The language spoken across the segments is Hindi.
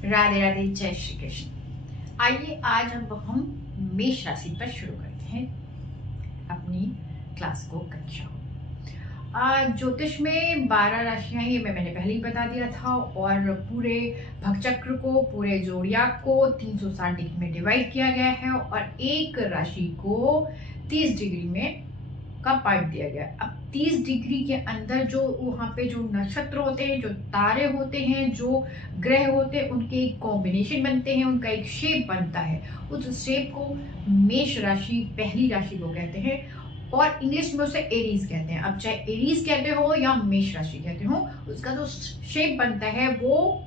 राधे राधे, जय श्री कृष्ण। आइए आज अब हम मेष राशि पर शुरू करते हैं अपनी क्लास को, कक्षा को। ज्योतिष में 12 राशियां हैं, ये मैंने पहले ही बता दिया था। और पूरे भगचक्र को, पूरे जोड़ियाक को 360 डिग्री में डिवाइड किया गया है और एक राशि को 30 डिग्री में का पार्ट दिया गया। अब 30 डिग्री के अंदर जो वहां पे जो नक्षत्र होते हैं, जो तारे होते हैं, जो ग्रह होते हैं, उनके एक कॉम्बिनेशन बनते हैं, उनका एक शेप बनता है। उस शेप को मेष राशि, पहली राशि को कहते हैं और इंग्लिश में उसे एरीज कहते हैं। अब चाहे एरीज कहते हो या मेष राशि कहते हो, उसका जो शेप बनता है वो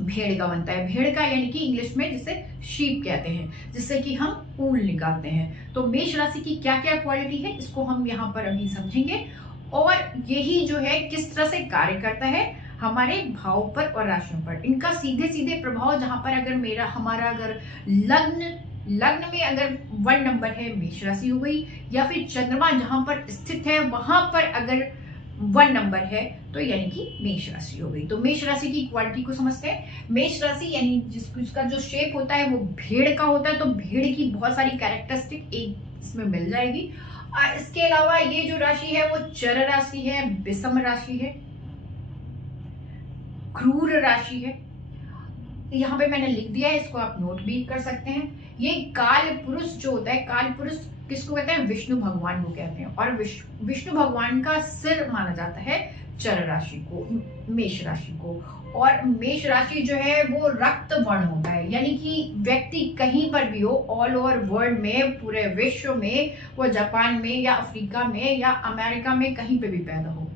भेड़ का बनता है। भेड़ का यानी कि इंग्लिश में जिसे शीप कहते हैं, जिससे कि हम ऊन निकालते हैं। तो मेष राशि की क्या क्या क्वालिटी है, इसको हम यहाँ पर अभी समझेंगे। और यही जो है किस तरह से कार्य करता है हमारे भाव पर और राशियों पर। इनका सीधे सीधे प्रभाव, जहां पर अगर हमारा अगर लग्न में अगर 1 नंबर है, मेष राशि हो गई, या फिर चंद्रमा जहां पर स्थित है वहां पर अगर 1 नंबर है, तो यानी कि मेष राशि हो गई। तो मेष राशि की क्वालिटी को समझते हैं। मेष राशि यानी जिसका जो शेप होता है वो भेड़ का होता है। तो भेड़ की बहुत सारी कैरेक्टरिस्टिक एक इसमें मिल जाएगी। इसके अलावा ये जो राशि है वो चर राशि है, विषम राशि है, क्रूर राशि है। यहाँ पे मैंने लिख दिया है, इसको आप नोट भी कर सकते हैं। ये काल पुरुष जो होता है, काल पुरुष किसको कहते हैं? विष्णु भगवान को कहते हैं। और विष्णु भगवान का सिर माना जाता है चर राशि को, मेष राशि को। और मेष राशि जो है वो रक्त वर्ण होता है, यानी कि व्यक्ति कहीं पर भी हो, ऑल ओवर वर्ल्ड में, पूरे विश्व में, वो जापान में या अफ्रीका में या अमेरिका में कहीं पे भी पैदा हो,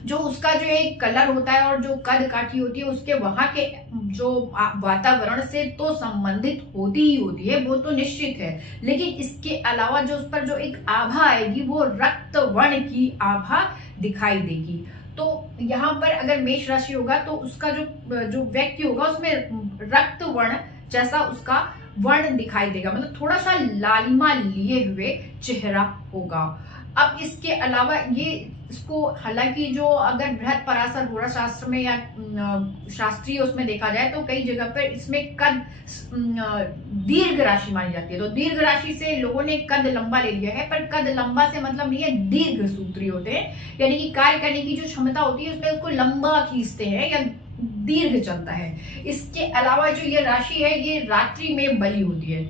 जो उसका जो एक कलर होता है और जो कद काठी होती है, उसके वहां के जो वातावरण से तो संबंधित होती ही होती है, वो तो निश्चित है। लेकिन इसके अलावा जो उस पर जो एक आभा आएगी वो रक्त वर्ण की आभा दिखाई देगी। तो यहाँ पर अगर मेष राशि होगा तो उसका जो व्यक्ति होगा उसमें रक्त वर्ण जैसा उसका वर्ण दिखाई देगा, मतलब थोड़ा सा लालिमा लिए हुए चेहरा होगा। अब इसके अलावा ये इसको, हालांकि जो अगर बृहद पराशर होरा शास्त्र में या शास्त्रीय उसमें देखा जाए तो कई जगह पर इसमें कद दीर्घ राशि मानी जाती है। तो दीर्घ राशि से लोगों ने कद लंबा ले लिया है, पर कद लंबा से मतलब नहीं है, दीर्घ सूत्री होते हैं, यानी कि कार्य करने की जो क्षमता होती है उसमें उसको लंबा खींचते हैं या दीर्घ चलता है। इसके अलावा जो ये राशि है ये रात्रि में बली होती है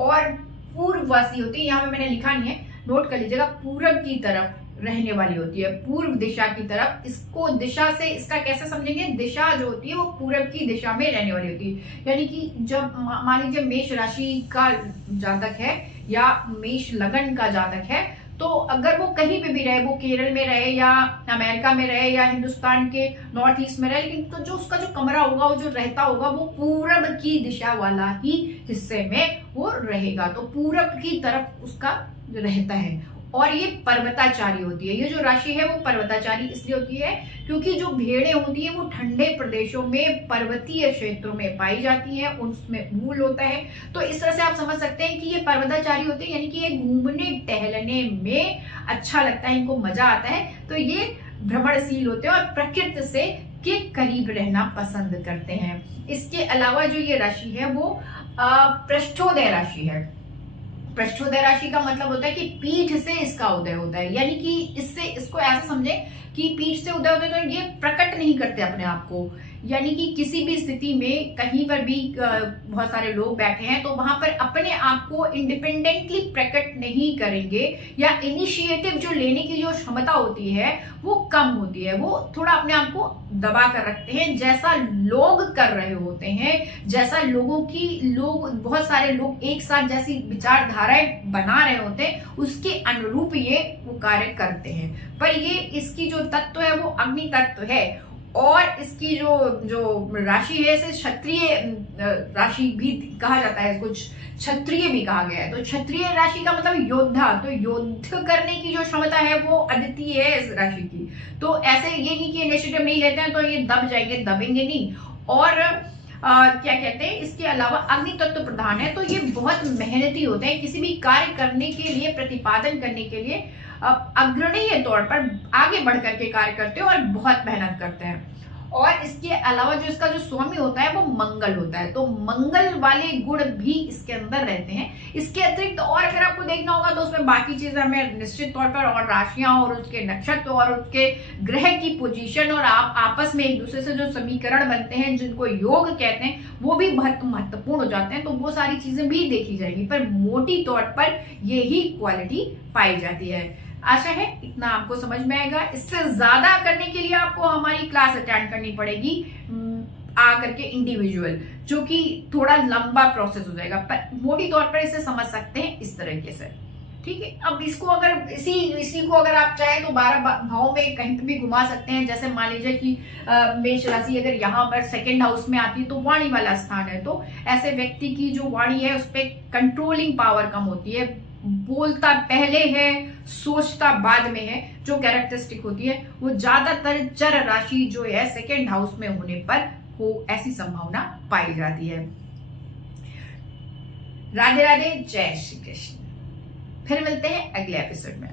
और पूर्ववासी होती है। यहाँ पे मैंने लिखा नहीं है, नोट कर लीजिएगा, पूरब की तरफ रहने वाली होती है, पूर्व दिशा की तरफ। इसको दिशा से इसका कैसे समझेंगे? दिशा जो होती है वो पूरब की दिशा में रहने वाली होती है। यानी कि जब मान लीजिए मेष राशि का जातक है या मेष लगन का जातक है, तो अगर वो कहीं पे भी रहे, वो केरल में रहे या अमेरिका में रहे या हिंदुस्तान के नॉर्थ ईस्ट में रहे, लेकिन तो जो उसका जो कमरा होगा, वो जो रहता होगा, वो पूरब की दिशा वाला ही हिस्से में वो रहेगा। तो पूरब की तरफ उसका रहता है। और ये पर्वताचारी होती है। ये जो राशि है वो पर्वताचारी इसलिए होती है क्योंकि जो भेड़ें होती है वो ठंडे प्रदेशों में, पर्वतीय क्षेत्रों में पाई जाती है, उसमें ऊल होता है। तो इस तरह से आप समझ सकते हैं कि ये पर्वताचारी होते हैं, यानी कि ये घूमने टहलने में अच्छा लगता है, इनको मजा आता है। तो ये भ्रमणशील होते हैं और प्रकृति से के करीब रहना पसंद करते हैं। इसके अलावा जो ये राशि है वो पृष्ठोदय राशि है। पृष्ठोदय राशि का मतलब होता है कि पीठ से इसका उदय होता है, यानी कि इससे इसको ऐसा समझे कि पीठ से उदय होता है, तो ये प्रकट नहीं करते अपने आप को, यानी कि किसी भी स्थिति में कहीं पर भी बहुत सारे लोग बैठे हैं तो वहां पर अपने आप को इंडिपेंडेंटली प्रकट नहीं करेंगे, या इनिशिएटिव जो लेने की जो क्षमता होती है वो कम होती है, वो थोड़ा अपने आप को दबा कर रखते हैं। जैसा लोग कर रहे होते हैं, जैसा लोग बहुत सारे लोग एक साथ जैसी विचारधाराएं बना रहे होते हैं, उसके अनुरूप ये वो कार्य करते हैं। पर ये इसकी जो तत्व है वो अग्नि तत्व है। और इसकी जो जो राशि है इसे क्षत्रिय राशि भी कहा जाता है, कुछ क्षत्रिय भी कहा गया है। तो क्षत्रिय राशि का मतलब योद्धा, तो युद्ध करने की जो क्षमता है वो अद्वितीय है इस राशि की। तो ऐसे ये नहीं कि इनिशिएटिव नहीं लेते हैं तो ये दब जाएंगे, दबेंगे नहीं। और क्या कहते हैं, इसके अलावा अग्नि तत्व प्रधान है, तो ये बहुत मेहनती होते हैं, किसी भी कार्य करने के लिए, प्रतिपादन करने के लिए अग्रणीय तौर पर आगे बढ़ करके कार्य करते हैं और बहुत मेहनत करते हैं। और इसके अलावा जो इसका जो स्वामी होता है वो मंगल होता है, तो मंगल वाले गुण भी इसके अंदर रहते हैं। इसके अतिरिक्त और अगर आपको देखना होगा तो उसमें बाकी चीजें हमें निश्चित तौर पर, और राशियां और उसके नक्षत्र और उसके ग्रह की पोजीशन और आप आपस में एक दूसरे से जो समीकरण बनते हैं जिनको योग कहते हैं वो भी बहुत महत्वपूर्ण हो जाते हैं, तो वो सारी चीजें भी देखी जाएगी, पर मोटी तौर पर यही क्वालिटी पाई जाती है। आशा है इतना आपको समझ में आएगा। इससे ज्यादा करने के लिए आपको हमारी क्लास अटेंड करनी पड़ेगी आकर के इंडिविजुअल, जो कि थोड़ा लंबा प्रोसेस हो जाएगा, पर मोटी तौर पर इसे समझ सकते हैं इस तरीके से। ठीक है, अब इसको अगर इसी को अगर आप चाहें तो 12 भावों में कहीं पे भी घुमा सकते हैं। जैसे मान लीजिए कि मेष राशि अगर यहाँ पर सेकंड हाउस में आती है तो वाणी वाला स्थान है, तो ऐसे व्यक्ति की जो वाणी है उस पर कंट्रोलिंग पावर कम होती है, बोलता पहले है सोचता बाद में है, जो कैरेक्टरिस्टिक होती है वो ज्यादातर चर राशि जो है सेकेंड हाउस में होने पर हो, ऐसी संभावना पाई जाती है। राधे राधे, जय श्री कृष्ण। फिर मिलते हैं अगले एपिसोड में।